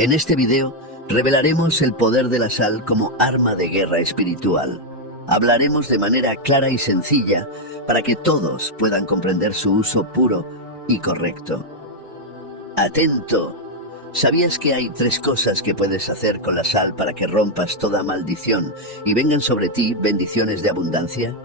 En este video revelaremos el poder de la sal como arma de guerra espiritual. Hablaremos de manera clara y sencilla para que todos puedan comprender su uso puro y correcto. ¡Atento! ¿Sabías que hay 3 cosas que puedes hacer con la sal para que rompas toda maldición y vengan sobre ti bendiciones de abundancia?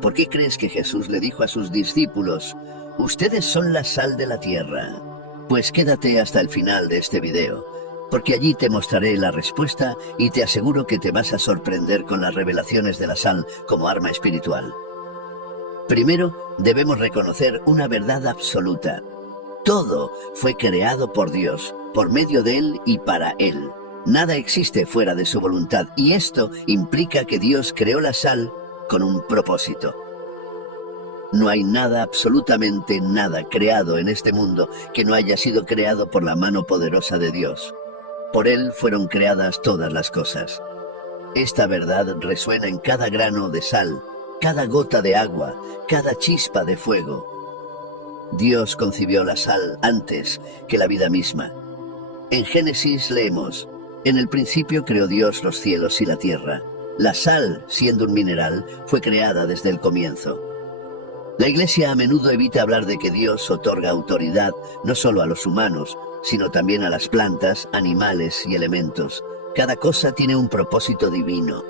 ¿Por qué crees que Jesús le dijo a sus discípulos: ustedes son la sal de la tierra? Pues quédate hasta el final de este video, porque allí te mostraré la respuesta y te aseguro que te vas a sorprender con las revelaciones de la sal como arma espiritual. Primero, debemos reconocer una verdad absoluta. Todo fue creado por Dios, por medio de Él y para Él. Nada existe fuera de su voluntad, y esto implica que Dios creó la sal con un propósito. No hay nada, absolutamente nada, creado en este mundo que no haya sido creado por la mano poderosa de Dios. Por Él fueron creadas todas las cosas. Esta verdad resuena en cada grano de sal, cada gota de agua, cada chispa de fuego. Dios concibió la sal antes que la vida misma. En Génesis leemos: en el principio creó Dios los cielos y la tierra. La sal, siendo un mineral, fue creada desde el comienzo. La Iglesia a menudo evita hablar de que Dios otorga autoridad no solo a los humanos, sino también a las plantas, animales y elementos. Cada cosa tiene un propósito divino.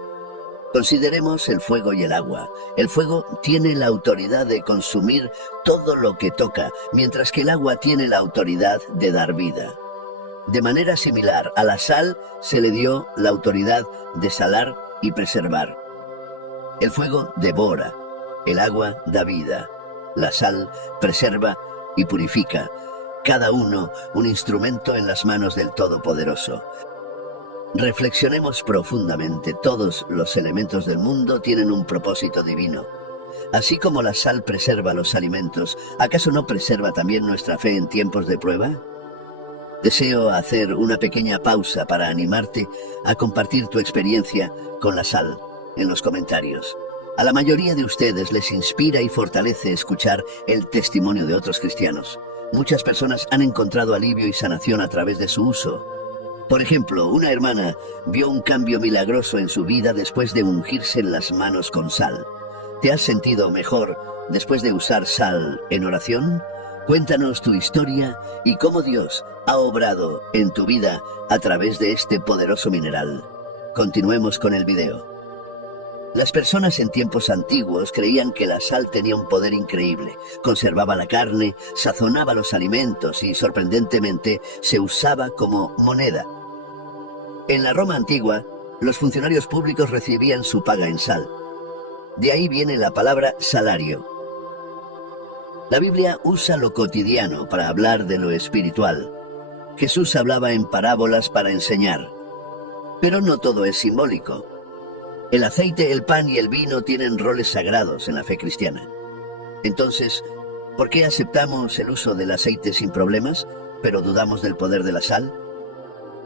Consideremos el fuego y el agua. El fuego tiene la autoridad de consumir todo lo que toca, mientras que el agua tiene la autoridad de dar vida. De manera similar, a la sal se le dio la autoridad de salar y preservar. El fuego devora, el agua da vida, la sal preserva y purifica, cada uno un instrumento en las manos del Todopoderoso. Reflexionemos profundamente. Todos los elementos del mundo tienen un propósito divino. Así como la sal preserva los alimentos, ¿acaso no preserva también nuestra fe en tiempos de prueba? Deseo hacer una pequeña pausa para animarte a compartir tu experiencia con la sal en los comentarios. A la mayoría de ustedes les inspira y fortalece escuchar el testimonio de otros cristianos. Muchas personas han encontrado alivio y sanación a través de su uso. Por ejemplo, una hermana vio un cambio milagroso en su vida después de ungirse en las manos con sal. ¿Te has sentido mejor después de usar sal en oración? Cuéntanos tu historia y cómo Dios ha obrado en tu vida a través de este poderoso mineral. Continuemos con el video. Las personas en tiempos antiguos creían que la sal tenía un poder increíble. Conservaba la carne, sazonaba los alimentos y, sorprendentemente, se usaba como moneda. En la Roma antigua, los funcionarios públicos recibían su paga en sal. De ahí viene la palabra salario. La Biblia usa lo cotidiano para hablar de lo espiritual. Jesús hablaba en parábolas para enseñar. Pero no todo es simbólico. El aceite, el pan y el vino tienen roles sagrados en la fe cristiana. Entonces, ¿por qué aceptamos el uso del aceite sin problemas, pero dudamos del poder de la sal?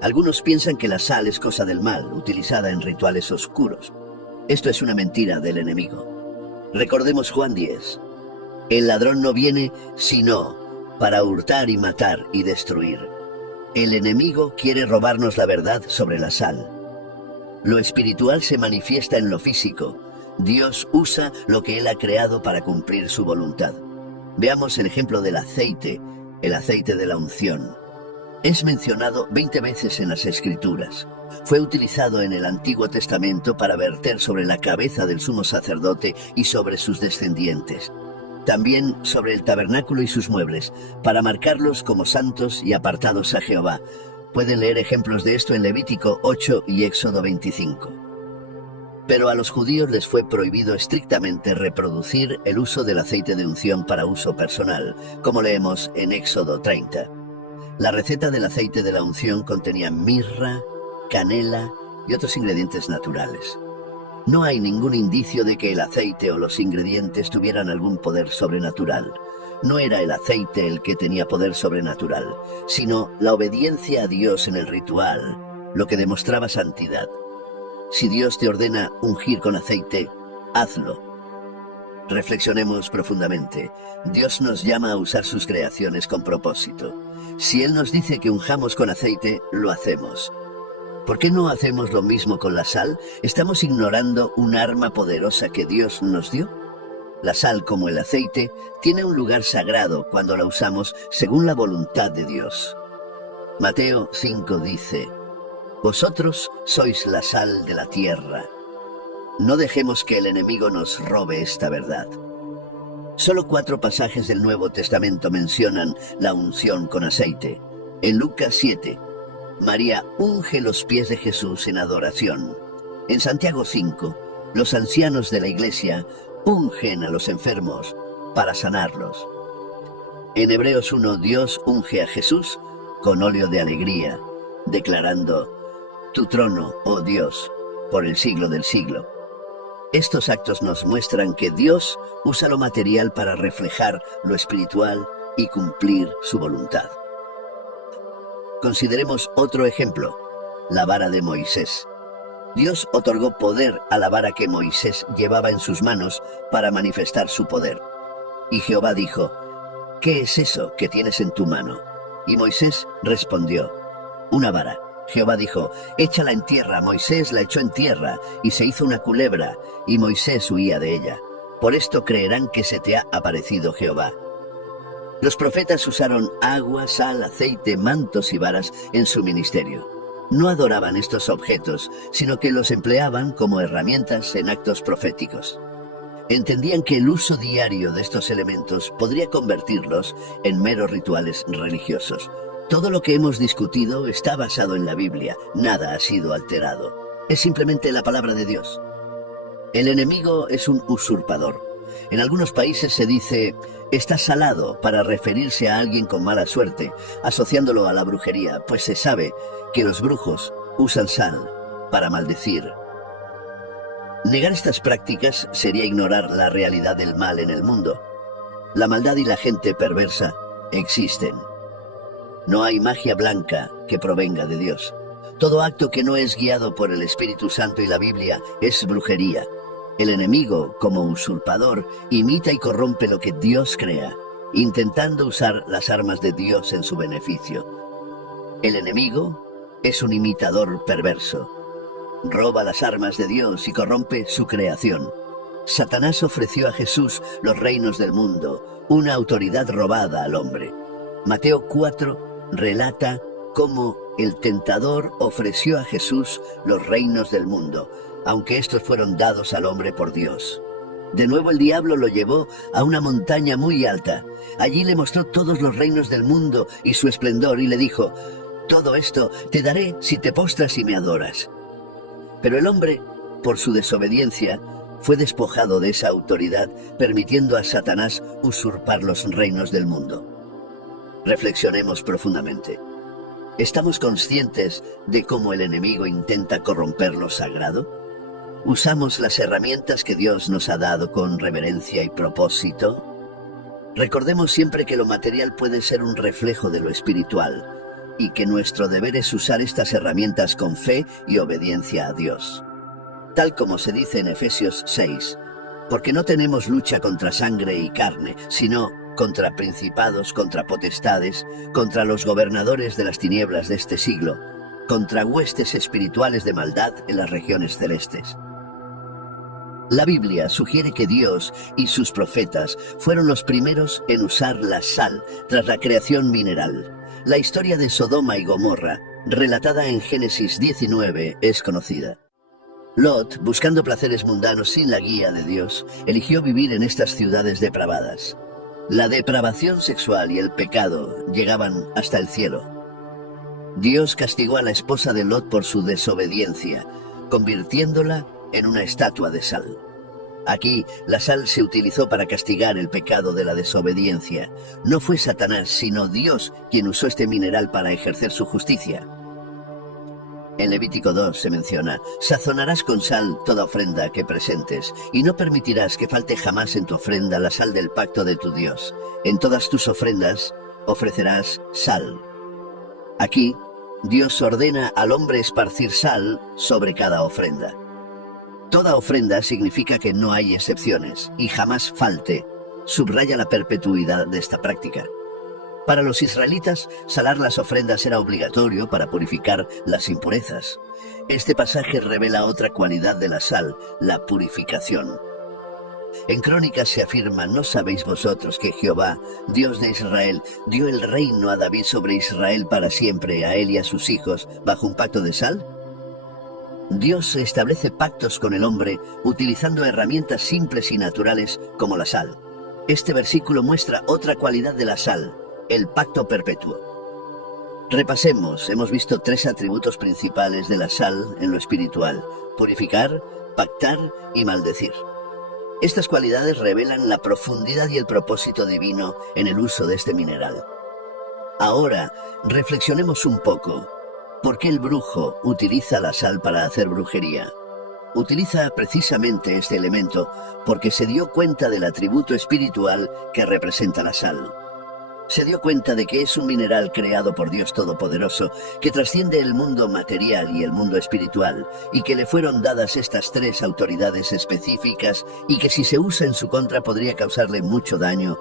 Algunos piensan que la sal es cosa del mal, utilizada en rituales oscuros. Esto es una mentira del enemigo. Recordemos Juan 10. El ladrón no viene sino para hurtar y matar y destruir. El enemigo quiere robarnos la verdad sobre la sal. Lo espiritual se manifiesta en lo físico. Dios usa lo que Él ha creado para cumplir su voluntad. Veamos el ejemplo del aceite, el aceite de la unción. Es mencionado 20 veces en las Escrituras. Fue utilizado en el Antiguo Testamento para verter sobre la cabeza del sumo sacerdote y sobre sus descendientes. También sobre el tabernáculo y sus muebles, para marcarlos como santos y apartados a Jehová. Pueden leer ejemplos de esto en Levítico 8 y Éxodo 25. Pero a los judíos les fue prohibido estrictamente reproducir el uso del aceite de unción para uso personal, como leemos en Éxodo 30. La receta del aceite de la unción contenía mirra, canela y otros ingredientes naturales. No hay ningún indicio de que el aceite o los ingredientes tuvieran algún poder sobrenatural. No era el aceite el que tenía poder sobrenatural, sino la obediencia a Dios en el ritual, lo que demostraba santidad. Si Dios te ordena ungir con aceite, hazlo. Reflexionemos profundamente. Dios nos llama a usar sus creaciones con propósito. Si Él nos dice que unjamos con aceite, lo hacemos. ¿Por qué no hacemos lo mismo con la sal? ¿Estamos ignorando un arma poderosa que Dios nos dio? La sal, como el aceite, tiene un lugar sagrado cuando la usamos según la voluntad de Dios. Mateo 5 dice: Vosotros sois la sal de la tierra. No dejemos que el enemigo nos robe esta verdad. Solo 4 pasajes del Nuevo Testamento mencionan la unción con aceite. En Lucas 7, María unge los pies de Jesús en adoración. En Santiago 5, los ancianos de la iglesia ungen a los enfermos para sanarlos. En Hebreos 1, Dios unge a Jesús con óleo de alegría, declarando: Tu trono, oh Dios, por el siglo del siglo. Estos actos nos muestran que Dios usa lo material para reflejar lo espiritual y cumplir su voluntad. Consideremos otro ejemplo: la vara de Moisés. Dios otorgó poder a la vara que Moisés llevaba en sus manos para manifestar su poder. Y Jehová dijo: ¿Qué es eso que tienes en tu mano? Y Moisés respondió: Una vara. Jehová dijo: Échala en tierra. Moisés la echó en tierra, y se hizo una culebra, y Moisés huía de ella. Por esto creerán que se te ha aparecido Jehová. Los profetas usaron agua, sal, aceite, mantos y varas en su ministerio. No adoraban estos objetos, sino que los empleaban como herramientas en actos proféticos. Entendían que el uso diario de estos elementos podría convertirlos en meros rituales religiosos. Todo lo que hemos discutido está basado en la Biblia, nada ha sido alterado. Es simplemente la palabra de Dios. El enemigo es un usurpador. En algunos países se dice: está salado, para referirse a alguien con mala suerte, asociándolo a la brujería, pues se sabe que los brujos usan sal para maldecir. Negar estas prácticas sería ignorar la realidad del mal en el mundo. La maldad y la gente perversa existen. No hay magia blanca que provenga de Dios. Todo acto que no es guiado por el Espíritu Santo y la Biblia es brujería. El enemigo, como usurpador, imita y corrompe lo que Dios crea, intentando usar las armas de Dios en su beneficio. El enemigo es un imitador perverso. Roba las armas de Dios y corrompe su creación. Satanás ofreció a Jesús los reinos del mundo, una autoridad robada al hombre. Mateo 4 relata cómo el tentador ofreció a Jesús los reinos del mundo, aunque estos fueron dados al hombre por Dios. De nuevo el diablo lo llevó a una montaña muy alta. Allí le mostró todos los reinos del mundo y su esplendor y le dijo: todo esto te daré si te postras y me adoras. Pero el hombre, por su desobediencia, fue despojado de esa autoridad, permitiendo a Satanás usurpar los reinos del mundo. Reflexionemos profundamente. ¿Estamos conscientes de cómo el enemigo intenta corromper lo sagrado? ¿Usamos las herramientas que Dios nos ha dado con reverencia y propósito? Recordemos siempre que lo material puede ser un reflejo de lo espiritual y que nuestro deber es usar estas herramientas con fe y obediencia a Dios. Tal como se dice en Efesios 6, porque no tenemos lucha contra sangre y carne, sino contra principados, contra potestades, contra los gobernadores de las tinieblas de este siglo, contra huestes espirituales de maldad en las regiones celestes. La Biblia sugiere que Dios y sus profetas fueron los primeros en usar la sal tras la creación mineral. La historia de Sodoma y Gomorra, relatada en Génesis 19, es conocida. Lot, buscando placeres mundanos sin la guía de Dios, eligió vivir en estas ciudades depravadas. La depravación sexual y el pecado llegaban hasta el cielo. Dios castigó a la esposa de Lot por su desobediencia, convirtiéndola en una estatua de sal. Aquí, la sal se utilizó para castigar el pecado de la desobediencia. No fue Satanás, sino Dios quien usó este mineral para ejercer su justicia. En Levítico 2 se menciona: sazonarás con sal toda ofrenda que presentes, y no permitirás que falte jamás en tu ofrenda la sal del pacto de tu Dios. En todas tus ofrendas ofrecerás sal. Aquí, Dios ordena al hombre esparcir sal sobre cada ofrenda. Toda ofrenda significa que no hay excepciones y jamás falte. Subraya la perpetuidad de esta práctica. Para los israelitas, salar las ofrendas era obligatorio para purificar las impurezas. Este pasaje revela otra cualidad de la sal, la purificación. En Crónicas se afirma: ¿no sabéis vosotros que Jehová, Dios de Israel, dio el reino a David sobre Israel para siempre, a él y a sus hijos, bajo un pacto de sal? Dios establece pactos con el hombre utilizando herramientas simples y naturales como la sal. Este versículo muestra otra cualidad de la sal: el pacto perpetuo. Repasemos, hemos visto 3 atributos principales de la sal en lo espiritual: purificar, pactar y maldecir. Estas cualidades revelan la profundidad y el propósito divino en el uso de este mineral. Ahora, reflexionemos un poco. ¿Por qué el brujo utiliza la sal para hacer brujería? Utiliza precisamente este elemento porque se dio cuenta del atributo espiritual que representa la sal. Se dio cuenta de que es un mineral creado por Dios Todopoderoso, que trasciende el mundo material y el mundo espiritual, y que le fueron dadas estas 3 autoridades específicas, y que si se usa en su contra podría causarle mucho daño.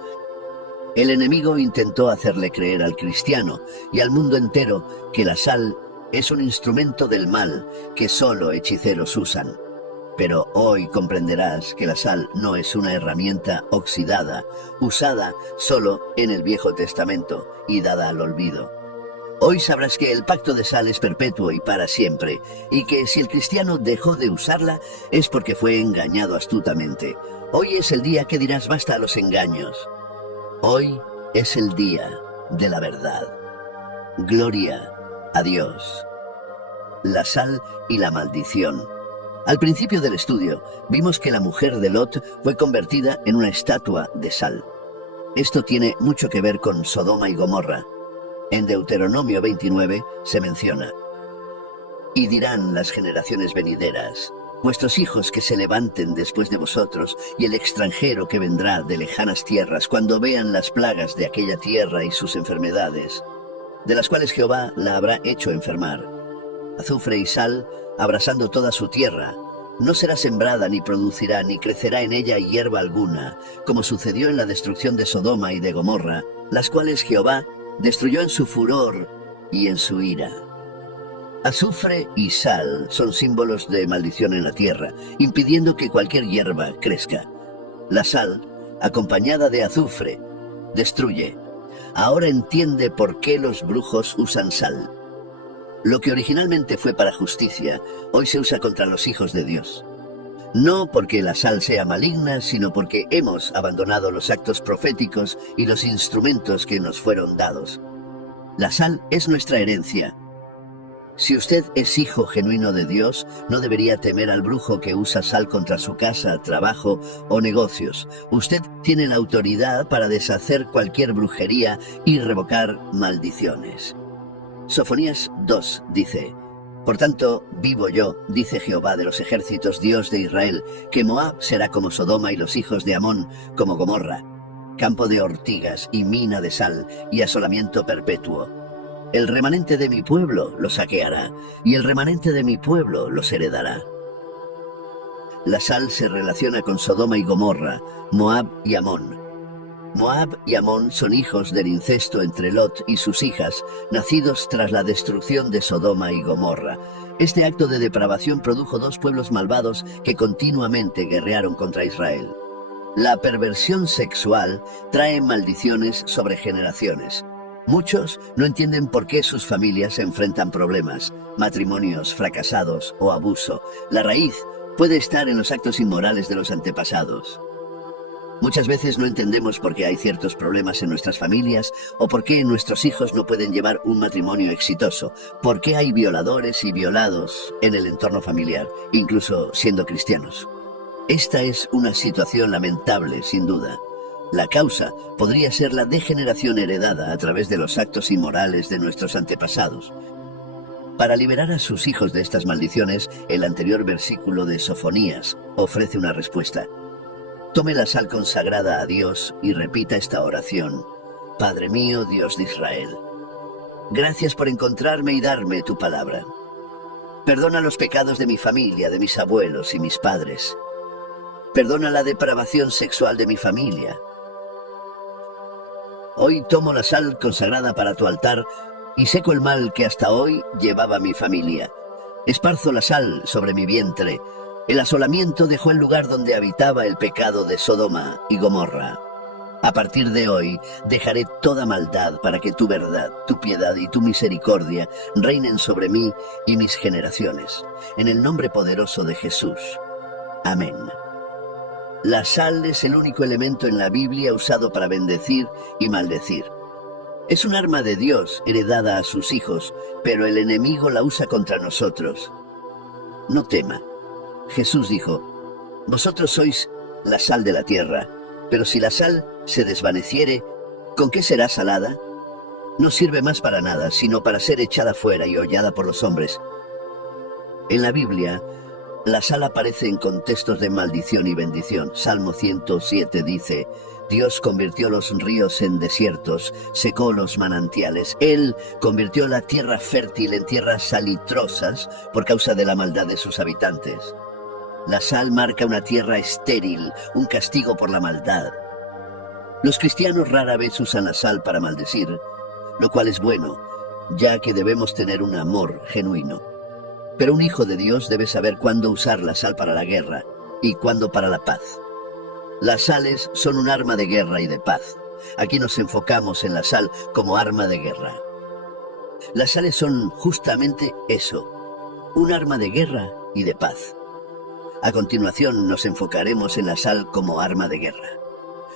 El enemigo intentó hacerle creer al cristiano y al mundo entero que la sal es un instrumento del mal que solo hechiceros usan. Pero hoy comprenderás que la sal no es una herramienta oxidada, usada solo en el Viejo Testamento y dada al olvido. Hoy sabrás que el pacto de sal es perpetuo y para siempre, y que si el cristiano dejó de usarla es porque fue engañado astutamente. Hoy es el día que dirás basta a los engaños. Hoy es el día de la verdad. Gloria a Dios. La sal y la maldición. Al principio del estudio, vimos que la mujer de Lot fue convertida en una estatua de sal. Esto tiene mucho que ver con Sodoma y Gomorra. En Deuteronomio 29 se menciona: y dirán las generaciones venideras, vuestros hijos que se levanten después de vosotros, y el extranjero que vendrá de lejanas tierras, cuando vean las plagas de aquella tierra y sus enfermedades, de las cuales Jehová la habrá hecho enfermar, azufre y sal, abrasando toda su tierra, no será sembrada, ni producirá, ni crecerá en ella hierba alguna, como sucedió en la destrucción de Sodoma y de Gomorra, las cuales Jehová destruyó en su furor y en su ira. Azufre y sal son símbolos de maldición en la tierra, impidiendo que cualquier hierba crezca. La sal, acompañada de azufre, destruye. Ahora entiende por qué los brujos usan sal. Lo que originalmente fue para justicia, hoy se usa contra los hijos de Dios. No porque la sal sea maligna, sino porque hemos abandonado los actos proféticos y los instrumentos que nos fueron dados. La sal es nuestra herencia. Si usted es hijo genuino de Dios, no debería temer al brujo que usa sal contra su casa, trabajo o negocios. Usted tiene la autoridad para deshacer cualquier brujería y revocar maldiciones. Sofonías 2 dice: por tanto, vivo yo, dice Jehová de los ejércitos, Dios de Israel, que Moab será como Sodoma y los hijos de Amón como Gomorra, campo de ortigas y mina de sal y asolamiento perpetuo. El remanente de mi pueblo los saqueará, y el remanente de mi pueblo los heredará. La sal se relaciona con Sodoma y Gomorra, Moab y Amón. Moab y Amón son hijos del incesto entre Lot y sus hijas, nacidos tras la destrucción de Sodoma y Gomorra. Este acto de depravación produjo 2 pueblos malvados que continuamente guerrearon contra Israel. La perversión sexual trae maldiciones sobre generaciones. Muchos no entienden por qué sus familias enfrentan problemas, matrimonios fracasados o abuso. La raíz puede estar en los actos inmorales de los antepasados. Muchas veces no entendemos por qué hay ciertos problemas en nuestras familias o por qué nuestros hijos no pueden llevar un matrimonio exitoso, por qué hay violadores y violados en el entorno familiar, incluso siendo cristianos. Esta es una situación lamentable, sin duda. La causa podría ser la degeneración heredada a través de los actos inmorales de nuestros antepasados. Para liberar a sus hijos de estas maldiciones, el anterior versículo de Sofonías ofrece una respuesta. Tome la sal consagrada a Dios y repita esta oración: Padre mío, Dios de Israel, gracias por encontrarme y darme tu palabra. Perdona los pecados de mi familia, de mis abuelos y mis padres. Perdona la depravación sexual de mi familia. Hoy tomo la sal consagrada para tu altar y seco el mal que hasta hoy llevaba mi familia. Esparzo la sal sobre mi vientre. El asolamiento dejó el lugar donde habitaba el pecado de Sodoma y Gomorra. A partir de hoy dejaré toda maldad para que tu verdad, tu piedad y tu misericordia reinen sobre mí y mis generaciones. En el nombre poderoso de Jesús. Amén. La sal es el único elemento en la Biblia usado para bendecir y maldecir. Es un arma de Dios heredada a sus hijos, pero el enemigo la usa contra nosotros. No tema. Jesús dijo: vosotros sois la sal de la tierra, pero si la sal se desvaneciere, ¿con qué será salada? No sirve más para nada, sino para ser echada fuera y hollada por los hombres. En la Biblia, la sal aparece en contextos de maldición y bendición. Salmo 107 dice: Dios convirtió los ríos en desiertos, secó los manantiales. Él convirtió la tierra fértil en tierras salitrosas por causa de la maldad de sus habitantes. La sal marca una tierra estéril, un castigo por la maldad. Los cristianos rara vez usan la sal para maldecir, lo cual es bueno, ya que debemos tener un amor genuino. Pero un hijo de Dios debe saber cuándo usar la sal para la guerra y cuándo para la paz. Las sales son un arma de guerra y de paz. Aquí nos enfocamos en la sal como arma de guerra. Las sales son justamente eso, un arma de guerra y de paz. A continuación nos enfocaremos en la sal como arma de guerra.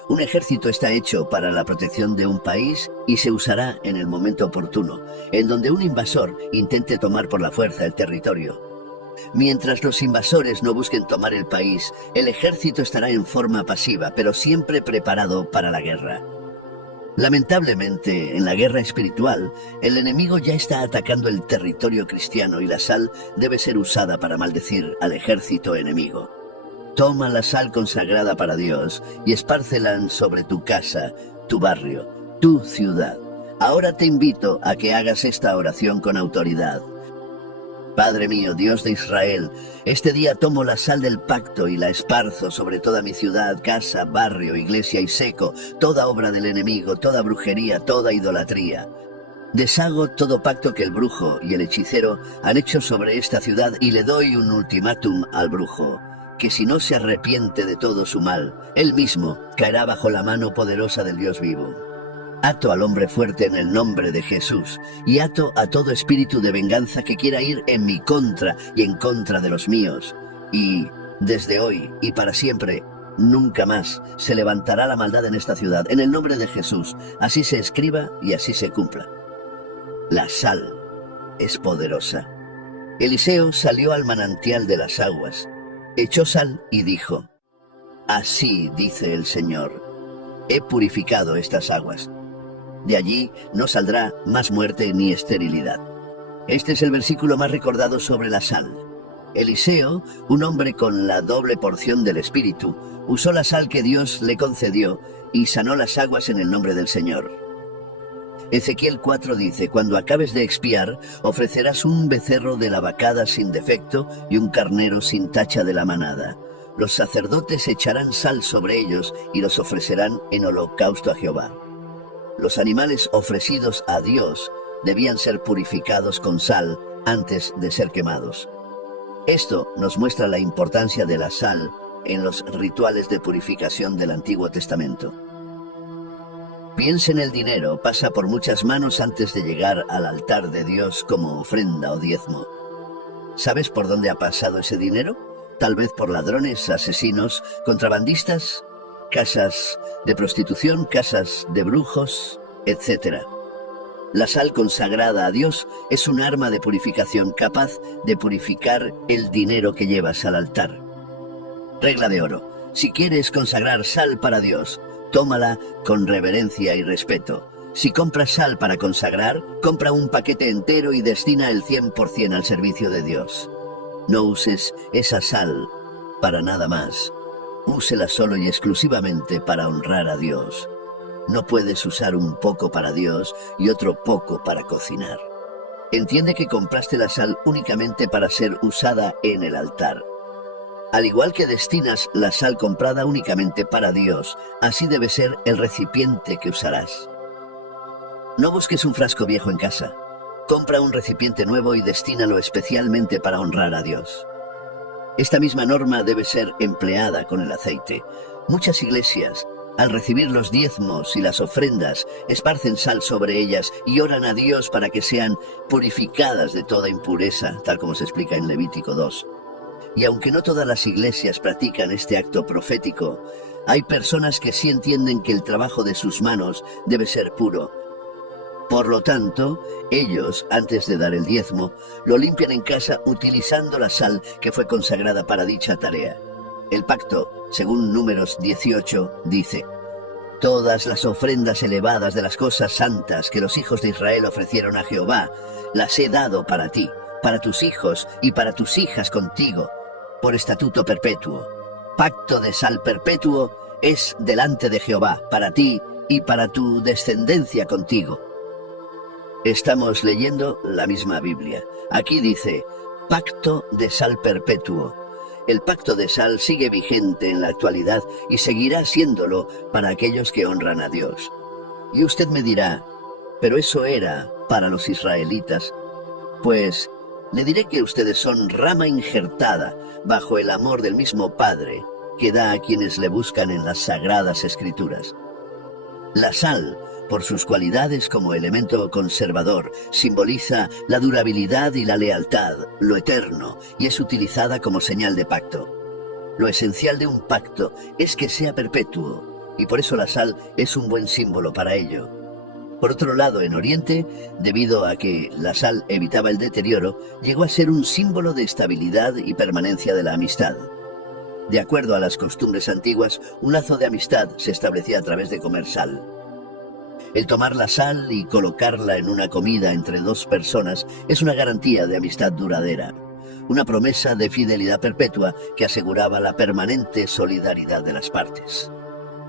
Un ejército está hecho para la protección de un país y se usará en el momento oportuno, en donde un invasor intente tomar por la fuerza el territorio. Mientras los invasores no busquen tomar el país, el ejército estará en forma pasiva, pero siempre preparado para la guerra. Lamentablemente, en la guerra espiritual, el enemigo ya está atacando el territorio cristiano y la sal debe ser usada para maldecir al ejército enemigo. Toma la sal consagrada para Dios y espárcela sobre tu casa, tu barrio, tu ciudad. Ahora te invito a que hagas esta oración con autoridad. Padre mío, Dios de Israel, este día tomo la sal del pacto y la esparzo sobre toda mi ciudad, casa, barrio, iglesia y seco, toda obra del enemigo, toda brujería, toda idolatría. Deshago todo pacto que el brujo y el hechicero han hecho sobre esta ciudad y le doy un ultimátum al brujo, que si no se arrepiente de todo su mal, él mismo caerá bajo la mano poderosa del Dios vivo. Ato al hombre fuerte en el nombre de Jesús y ato a todo espíritu de venganza que quiera ir en mi contra y en contra de los míos. Y desde hoy y para siempre, nunca más se levantará la maldad en esta ciudad. En el nombre de Jesús, así se escriba y así se cumpla. La sal es poderosa. Eliseo salió al manantial de las aguas, echó sal y dijo: así dice el Señor, he purificado estas aguas. De allí no saldrá más muerte ni esterilidad. Este es el versículo más recordado sobre la sal. Eliseo, un hombre con la doble porción del Espíritu, usó la sal que Dios le concedió y sanó las aguas en el nombre del Señor. Ezequiel 4 dice: cuando acabes de expiar, ofrecerás un becerro de la vacada sin defecto y un carnero sin tacha de la manada. Los sacerdotes echarán sal sobre ellos y los ofrecerán en holocausto a Jehová. Los animales ofrecidos a Dios debían ser purificados con sal antes de ser quemados. Esto nos muestra la importancia de la sal en los rituales de purificación del Antiguo Testamento. Piensa en el dinero, pasa por muchas manos antes de llegar al altar de Dios como ofrenda o diezmo. ¿Sabes por dónde ha pasado ese dinero? Tal vez por ladrones, asesinos, contrabandistas, casas de prostitución, casas de brujos, etc. La sal consagrada a Dios es un arma de purificación capaz de purificar el dinero que llevas al altar. Regla de oro: si quieres consagrar sal para Dios, tómala con reverencia y respeto. Si compras sal para consagrar, compra un paquete entero y destina el 100% al servicio de Dios. No uses esa sal para nada más. Úsela solo y exclusivamente para honrar a Dios. No puedes usar un poco para Dios y otro poco para cocinar. Entiende que compraste la sal únicamente para ser usada en el altar. Al igual que destinas la sal comprada únicamente para Dios, así debe ser el recipiente que usarás. No busques un frasco viejo en casa. Compra un recipiente nuevo y destínalo especialmente para honrar a Dios. Esta misma norma debe ser empleada con el aceite. Muchas iglesias, al recibir los diezmos y las ofrendas, esparcen sal sobre ellas y oran a Dios para que sean purificadas de toda impureza, tal como se explica en Levítico 2. Y aunque no todas las iglesias practican este acto profético, hay personas que sí entienden que el trabajo de sus manos debe ser puro. Por lo tanto, ellos, antes de dar el diezmo, lo limpian en casa utilizando la sal que fue consagrada para dicha tarea. El pacto, según Números 18, dice: todas las ofrendas elevadas de las cosas santas que los hijos de Israel ofrecieron a Jehová, las he dado para ti, para tus hijos y para tus hijas contigo, por estatuto perpetuo. Pacto de sal perpetuo es delante de Jehová, para ti y para tu descendencia contigo. Estamos leyendo la misma Biblia. Aquí dice, pacto de sal perpetuo. El pacto de sal sigue vigente en la actualidad y seguirá siéndolo para aquellos que honran a Dios. Y usted me dirá, pero eso era para los israelitas. Pues le diré que ustedes son rama injertada bajo el amor del mismo Padre que da a quienes le buscan en las sagradas escrituras. La sal, por sus cualidades como elemento conservador, simboliza la durabilidad y la lealtad, lo eterno, y es utilizada como señal de pacto. Lo esencial de un pacto es que sea perpetuo, y por eso la sal es un buen símbolo para ello. Por otro lado, en Oriente, debido a que la sal evitaba el deterioro, llegó a ser un símbolo de estabilidad y permanencia de la amistad. De acuerdo a las costumbres antiguas, un lazo de amistad se establecía a través de comer sal. El tomar la sal y colocarla en una comida entre dos personas es una garantía de amistad duradera, una promesa de fidelidad perpetua que aseguraba la permanente solidaridad de las partes.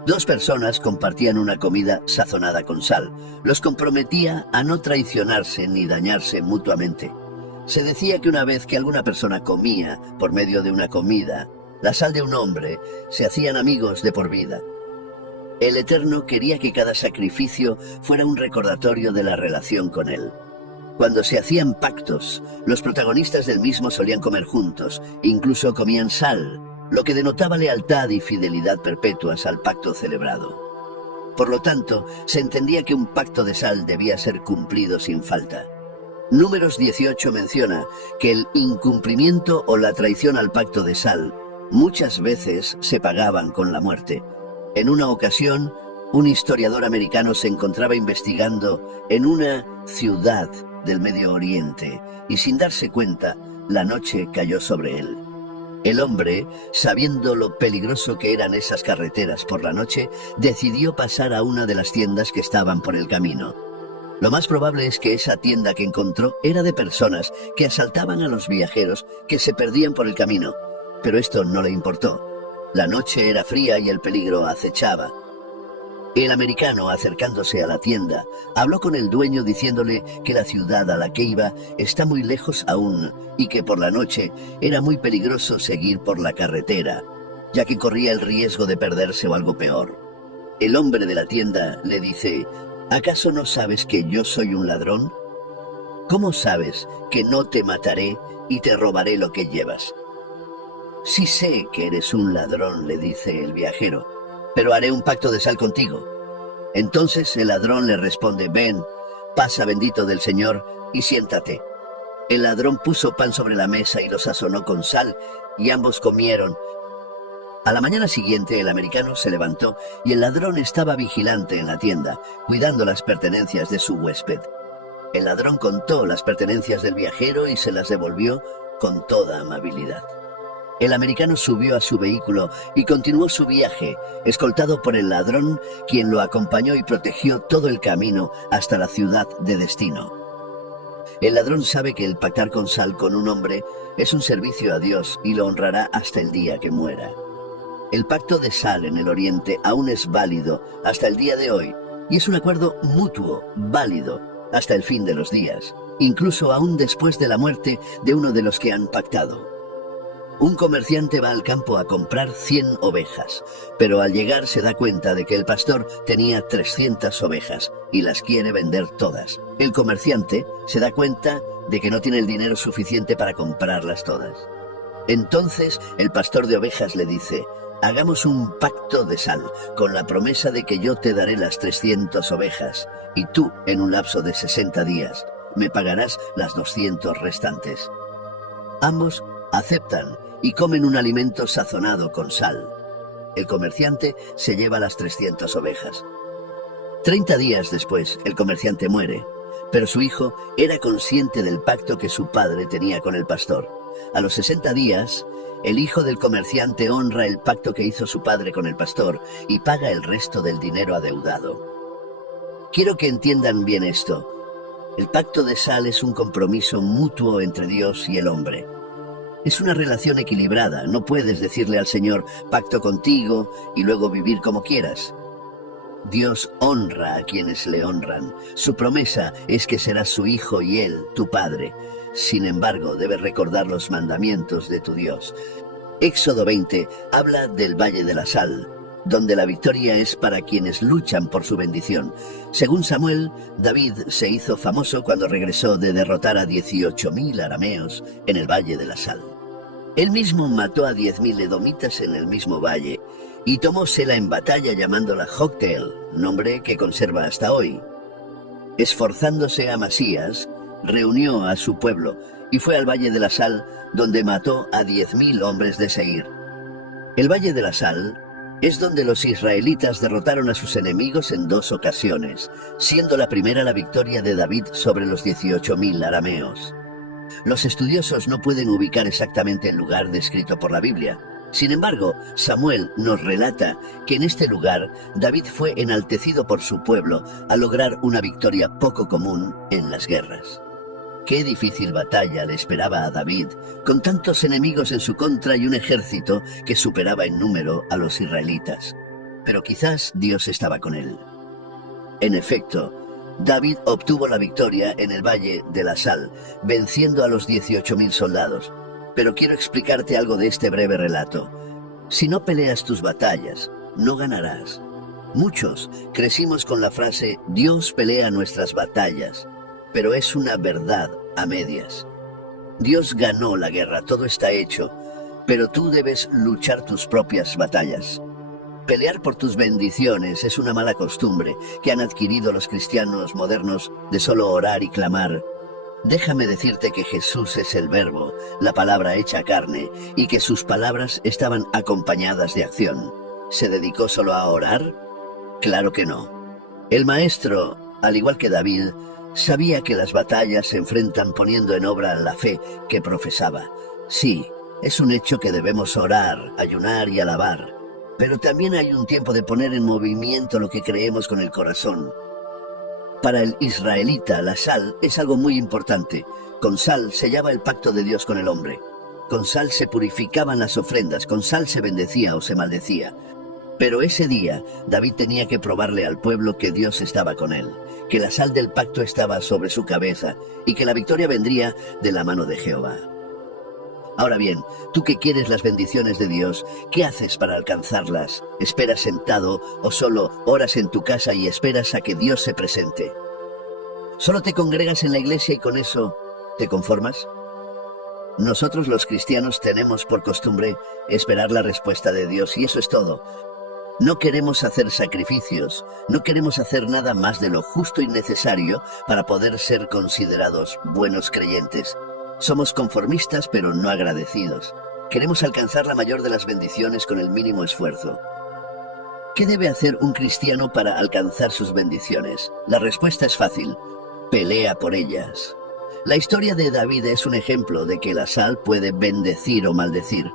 Dos personas compartían una comida sazonada con sal. Los comprometía a no traicionarse ni dañarse mutuamente. Se decía que una vez que alguna persona comía por medio de una comida, la sal de un hombre, se hacían amigos de por vida. El Eterno quería que cada sacrificio fuera un recordatorio de la relación con Él. Cuando se hacían pactos, los protagonistas del mismo solían comer juntos, incluso comían sal, lo que denotaba lealtad y fidelidad perpetuas al pacto celebrado. Por lo tanto, se entendía que un pacto de sal debía ser cumplido sin falta. Números 18 menciona que el incumplimiento o la traición al pacto de sal muchas veces se pagaban con la muerte. En una ocasión, un historiador americano se encontraba investigando en una ciudad del Medio Oriente y sin darse cuenta, la noche cayó sobre él. El hombre, sabiendo lo peligroso que eran esas carreteras por la noche, decidió pasar a una de las tiendas que estaban por el camino. Lo más probable es que esa tienda que encontró era de personas que asaltaban a los viajeros que se perdían por el camino, pero esto no le importó. La noche era fría y el peligro acechaba. El americano, acercándose a la tienda, habló con el dueño diciéndole que la ciudad a la que iba está muy lejos aún y que por la noche era muy peligroso seguir por la carretera, ya que corría el riesgo de perderse o algo peor. El hombre de la tienda le dice, ¿acaso no sabes que yo soy un ladrón? ¿Cómo sabes que no te mataré y te robaré lo que llevas? Sí sé que eres un ladrón, le dice el viajero, pero haré un pacto de sal contigo. Entonces el ladrón le responde, ven, pasa bendito del Señor y siéntate. El ladrón puso pan sobre la mesa y lo sazonó con sal, y ambos comieron. A la mañana siguiente el americano se levantó y el ladrón estaba vigilante en la tienda, cuidando las pertenencias de su huésped. El ladrón contó las pertenencias del viajero y se las devolvió con toda amabilidad. El americano subió a su vehículo y continuó su viaje, escoltado por el ladrón, quien lo acompañó y protegió todo el camino hasta la ciudad de destino. El ladrón sabe que el pactar con sal con un hombre es un servicio a Dios y lo honrará hasta el día que muera. El pacto de sal en el Oriente aún es válido hasta el día de hoy y es un acuerdo mutuo, válido, hasta el fin de los días, incluso aún después de la muerte de uno de los que han pactado. Un comerciante va al campo a comprar 100 ovejas, pero al llegar se da cuenta de que el pastor tenía 300 ovejas y las quiere vender todas. El comerciante se da cuenta de que no tiene el dinero suficiente para comprarlas todas. Entonces el pastor de ovejas le dice: hagamos un pacto de sal, con la promesa de que yo te daré las 300 ovejas, y tú, en un lapso de 60 días, me pagarás las 200 restantes. Ambos aceptan y comen un alimento sazonado con sal. El comerciante se lleva las 300 ovejas. 30 días después, el comerciante muere, pero su hijo era consciente del pacto que su padre tenía con el pastor. A los 60 días, el hijo del comerciante honra el pacto que hizo su padre con el pastor y paga el resto del dinero adeudado. Quiero que entiendan bien esto. El pacto de sal es un compromiso mutuo entre Dios y el hombre. Es una relación equilibrada. No puedes decirle al Señor: pacto contigo, y luego vivir como quieras. Dios honra a quienes le honran. Su promesa es que serás su hijo y Él, tu padre. Sin embargo, debes recordar los mandamientos de tu Dios. Éxodo 20 habla del Valle de la Sal, donde la victoria es para quienes luchan por su bendición. Según Samuel, David se hizo famoso cuando regresó de derrotar a 18.000 arameos en el Valle de la Sal. Él mismo mató a 10.000 edomitas en el mismo valle y tomó Sela en batalla llamándola Jocteel, nombre que conserva hasta hoy. Esforzándose Amasías, reunió a su pueblo y fue al Valle de la Sal, donde mató a 10.000 hombres de Seir. El Valle de la Sal es donde los israelitas derrotaron a sus enemigos en 2 ocasiones, siendo la primera la victoria de David sobre los 18.000 arameos. Los estudiosos no pueden ubicar exactamente el lugar descrito por la Biblia. Sin embargo, Samuel nos relata que en este lugar David fue enaltecido por su pueblo al lograr una victoria poco común en las guerras. Qué difícil batalla le esperaba a David, con tantos enemigos en su contra y un ejército que superaba en número a los israelitas. Pero quizás Dios estaba con él. En efecto, David obtuvo la victoria en el Valle de la Sal, venciendo a los 18.000 soldados. Pero quiero explicarte algo de este breve relato. Si no peleas tus batallas, no ganarás. Muchos crecimos con la frase: Dios pelea nuestras batallas, pero es una verdad a medias. Dios ganó la guerra, todo está hecho, pero tú debes luchar tus propias batallas. Pelear por tus bendiciones es una mala costumbre que han adquirido los cristianos modernos de solo orar y clamar. Déjame decirte que Jesús es el Verbo, la palabra hecha carne, y que sus palabras estaban acompañadas de acción. ¿Se dedicó solo a orar? Claro que no. El Maestro, al igual que David, sabía que las batallas se enfrentan poniendo en obra la fe que profesaba. Sí, es un hecho que debemos orar, ayunar y alabar. Pero también hay un tiempo de poner en movimiento lo que creemos con el corazón. Para el israelita, la sal es algo muy importante. Con sal sellaba el pacto de Dios con el hombre. Con sal se purificaban las ofrendas, con sal se bendecía o se maldecía. Pero ese día, David tenía que probarle al pueblo que Dios estaba con él, que la sal del pacto estaba sobre su cabeza y que la victoria vendría de la mano de Jehová. Ahora bien, tú que quieres las bendiciones de Dios, ¿qué haces para alcanzarlas? ¿Esperas sentado o solo oras en tu casa y esperas a que Dios se presente? ¿Solo te congregas en la iglesia y con eso te conformas? Nosotros los cristianos tenemos por costumbre esperar la respuesta de Dios y eso es todo. No queremos hacer sacrificios, no queremos hacer nada más de lo justo y necesario para poder ser considerados buenos creyentes. Somos conformistas pero no agradecidos. Queremos alcanzar la mayor de las bendiciones con el mínimo esfuerzo. ¿Qué debe hacer un cristiano para alcanzar sus bendiciones? La respuesta es fácil: pelea por ellas. La historia de David es un ejemplo de que la sal puede bendecir o maldecir.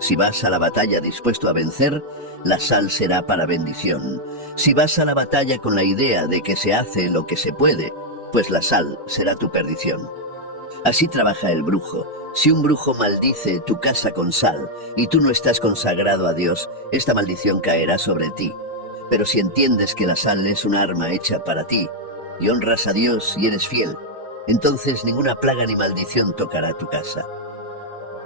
Si vas a la batalla dispuesto a vencer, la sal será para bendición. Si vas a la batalla con la idea de que se hace lo que se puede, pues la sal será tu perdición. Así trabaja el brujo. Si un brujo maldice tu casa con sal y tú no estás consagrado a Dios, esta maldición caerá sobre ti. Pero si entiendes que la sal es un arma hecha para ti y honras a Dios y eres fiel, entonces ninguna plaga ni maldición tocará tu casa.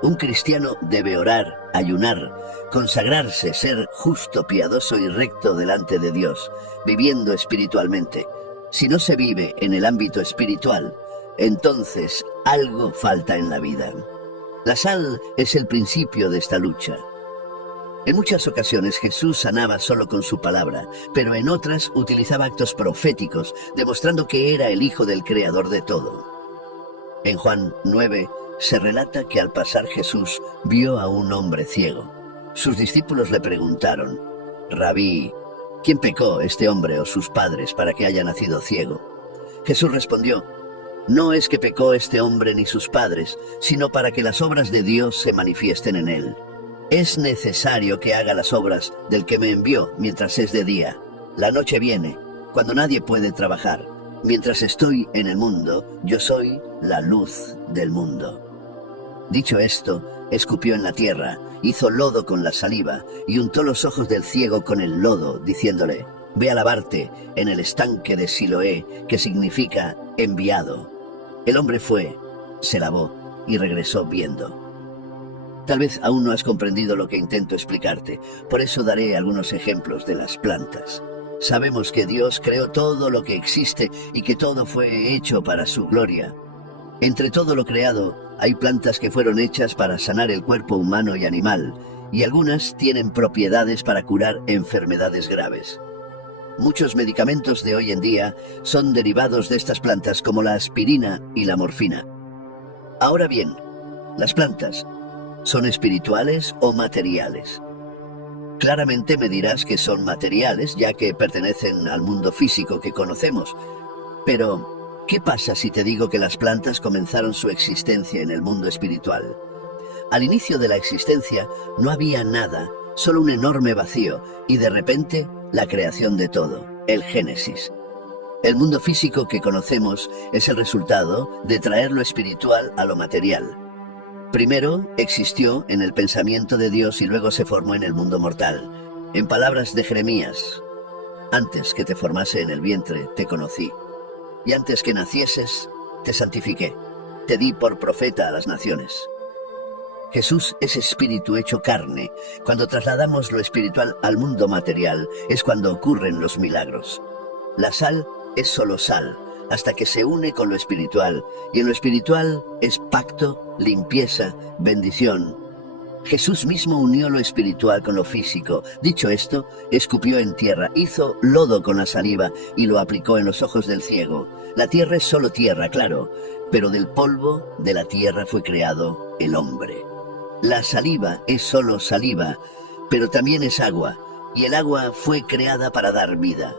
Un cristiano debe orar, ayunar, consagrarse, ser justo, piadoso y recto delante de Dios, viviendo espiritualmente. Si no se vive en el ámbito espiritual, entonces algo falta en la vida. La sal es el principio de esta lucha. En muchas ocasiones Jesús sanaba solo con su palabra, pero en otras utilizaba actos proféticos, demostrando que era el Hijo del Creador de todo. En Juan 9 se relata que al pasar Jesús vio a un hombre ciego. Sus discípulos le preguntaron: «Rabí, ¿quién pecó, este hombre o sus padres, para que haya nacido ciego?» Jesús respondió: «No es que pecó este hombre ni sus padres, sino para que las obras de Dios se manifiesten en él. Es necesario que haga las obras del que me envió mientras es de día. La noche viene, cuando nadie puede trabajar. Mientras estoy en el mundo, yo soy la luz del mundo». Dicho esto, escupió en la tierra, hizo lodo con la saliva y untó los ojos del ciego con el lodo, diciéndole: «Ve a lavarte en el estanque de Siloé», que significa enviado. El hombre fue, se lavó y regresó viendo. Tal vez aún no has comprendido lo que intento explicarte, por eso daré algunos ejemplos de las plantas. Sabemos que Dios creó todo lo que existe y que todo fue hecho para su gloria. Entre todo lo creado, hay plantas que fueron hechas para sanar el cuerpo humano y animal, y algunas tienen propiedades para curar enfermedades graves. Muchos medicamentos de hoy en día son derivados de estas plantas, como la aspirina y la morfina. Ahora bien, las plantas ¿son espirituales o materiales? Claramente me dirás que son materiales, ya que pertenecen al mundo físico que conocemos. Pero, ¿qué pasa si te digo que las plantas comenzaron su existencia en el mundo espiritual? Al inicio de la existencia no había nada, solo un enorme vacío, y de repente la creación de todo, el Génesis. El mundo físico que conocemos es el resultado de traer lo espiritual a lo material. Primero existió en el pensamiento de Dios y luego se formó en el mundo mortal. En palabras de Jeremías: «Antes que te formase en el vientre, te conocí. Y antes que nacieses, te santifiqué. Te di por profeta a las naciones». Jesús es espíritu hecho carne. Cuando trasladamos lo espiritual al mundo material, es cuando ocurren los milagros. La sal es solo sal, hasta que se une con lo espiritual, y en lo espiritual es pacto, limpieza, bendición. Jesús mismo unió lo espiritual con lo físico. Dicho esto, escupió en tierra, hizo lodo con la saliva y lo aplicó en los ojos del ciego. La tierra es solo tierra, claro, pero del polvo de la tierra fue creado el hombre. La saliva es solo saliva, pero también es agua, y el agua fue creada para dar vida.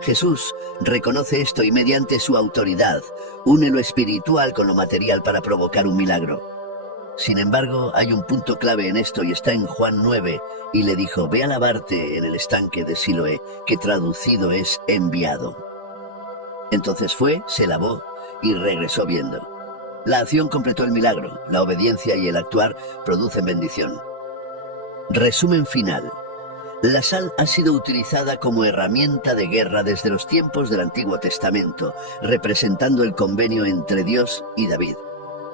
Jesús reconoce esto y mediante su autoridad une lo espiritual con lo material para provocar un milagro. Sin embargo, hay un punto clave en esto y está en Juan 9, y le dijo: «Ve a lavarte en el estanque de Siloé», que traducido es enviado. Entonces fue, se lavó y regresó viendo. La acción completó el milagro, la obediencia y el actuar producen bendición. Resumen final. La sal ha sido utilizada como herramienta de guerra desde los tiempos del Antiguo Testamento, representando el convenio entre Dios y David.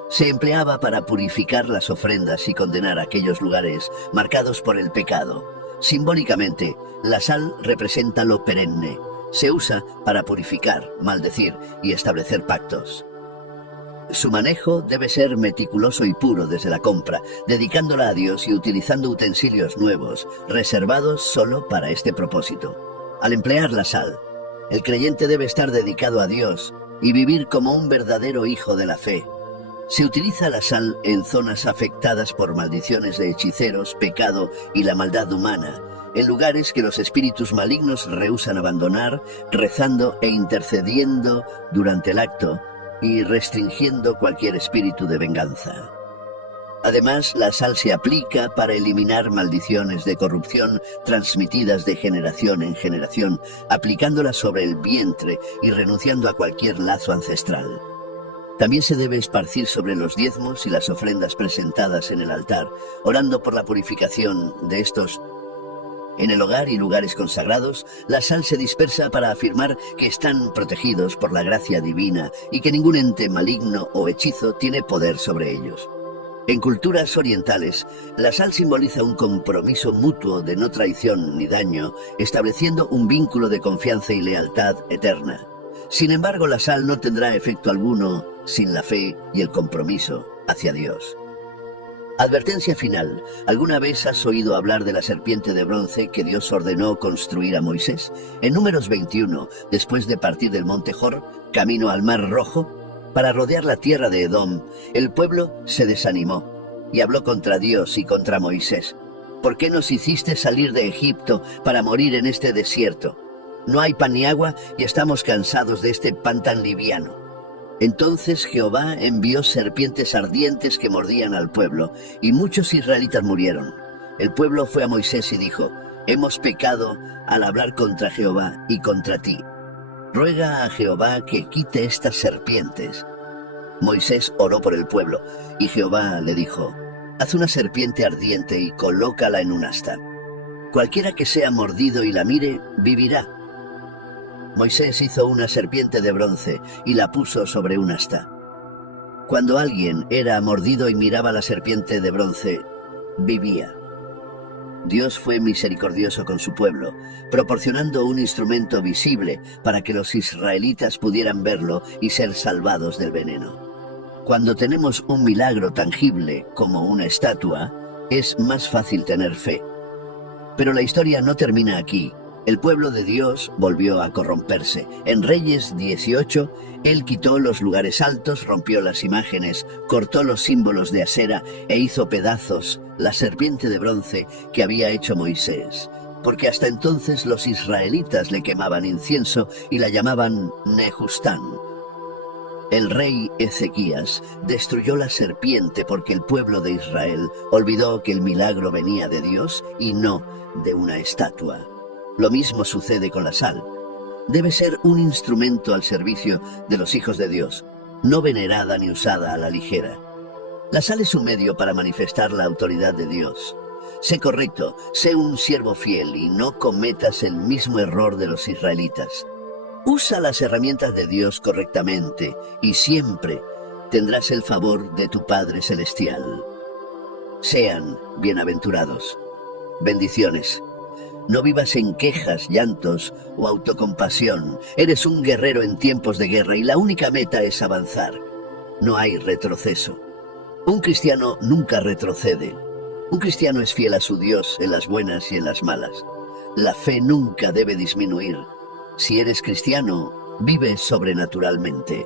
Se empleaba para purificar las ofrendas y condenar aquellos lugares marcados por el pecado. Simbólicamente, la sal representa lo perenne. Se usa para purificar, maldecir y establecer pactos. Su manejo debe ser meticuloso y puro desde la compra, dedicándola a Dios y utilizando utensilios nuevos, reservados solo para este propósito. Al emplear la sal, el creyente debe estar dedicado a Dios y vivir como un verdadero hijo de la fe. Se utiliza la sal en zonas afectadas por maldiciones de hechiceros, pecado y la maldad humana, en lugares que los espíritus malignos rehúsan abandonar, rezando e intercediendo durante el acto, y restringiendo cualquier espíritu de venganza. Además, la sal se aplica para eliminar maldiciones de corrupción transmitidas de generación en generación, aplicándola sobre el vientre y renunciando a cualquier lazo ancestral. También se debe esparcir sobre los diezmos y las ofrendas presentadas en el altar, orando por la purificación de estos. En el hogar y lugares consagrados, la sal se dispersa para afirmar que están protegidos por la gracia divina y que ningún ente maligno o hechizo tiene poder sobre ellos. En culturas orientales, la sal simboliza un compromiso mutuo de no traición ni daño, estableciendo un vínculo de confianza y lealtad eterna. Sin embargo, la sal no tendrá efecto alguno sin la fe y el compromiso hacia Dios. Advertencia final. ¿Alguna vez has oído hablar de la serpiente de bronce que Dios ordenó construir a Moisés? En Números 21, después de partir del monte Jor, camino al Mar Rojo, para rodear la tierra de Edom, el pueblo se desanimó y habló contra Dios y contra Moisés. ¿Por qué nos hiciste salir de Egipto para morir en este desierto? No hay pan ni agua y estamos cansados de este pan tan liviano. Entonces Jehová envió serpientes ardientes que mordían al pueblo, y muchos israelitas murieron. El pueblo fue a Moisés y dijo: hemos pecado al hablar contra Jehová y contra ti. Ruega a Jehová que quite estas serpientes. Moisés oró por el pueblo, y Jehová le dijo: haz una serpiente ardiente y colócala en un asta. Cualquiera que sea mordido y la mire, vivirá. Moisés hizo una serpiente de bronce y la puso sobre un asta. Cuando alguien era mordido y miraba la serpiente de bronce, vivía. Dios fue misericordioso con su pueblo, proporcionando un instrumento visible para que los israelitas pudieran verlo y ser salvados del veneno. Cuando tenemos un milagro tangible, como una estatua, es más fácil tener fe. Pero la historia no termina aquí. El pueblo de Dios volvió a corromperse. En Reyes 18, él quitó los lugares altos, rompió las imágenes, cortó los símbolos de Asera e hizo pedazos la serpiente de bronce que había hecho Moisés. Porque hasta entonces los israelitas le quemaban incienso y la llamaban Nehustán. El rey Ezequías destruyó la serpiente porque el pueblo de Israel olvidó que el milagro venía de Dios y no de una estatua. Lo mismo sucede con la sal. Debe ser un instrumento al servicio de los hijos de Dios, no venerada ni usada a la ligera. La sal es un medio para manifestar la autoridad de Dios. Sé correcto, sé un siervo fiel y no cometas el mismo error de los israelitas. Usa las herramientas de Dios correctamente y siempre tendrás el favor de tu Padre Celestial. Sean bienaventurados. Bendiciones. No vivas en quejas, llantos o autocompasión. Eres un guerrero en tiempos de guerra y la única meta es avanzar. No hay retroceso. Un cristiano nunca retrocede. Un cristiano es fiel a su Dios en las buenas y en las malas. La fe nunca debe disminuir. Si eres cristiano, vive sobrenaturalmente.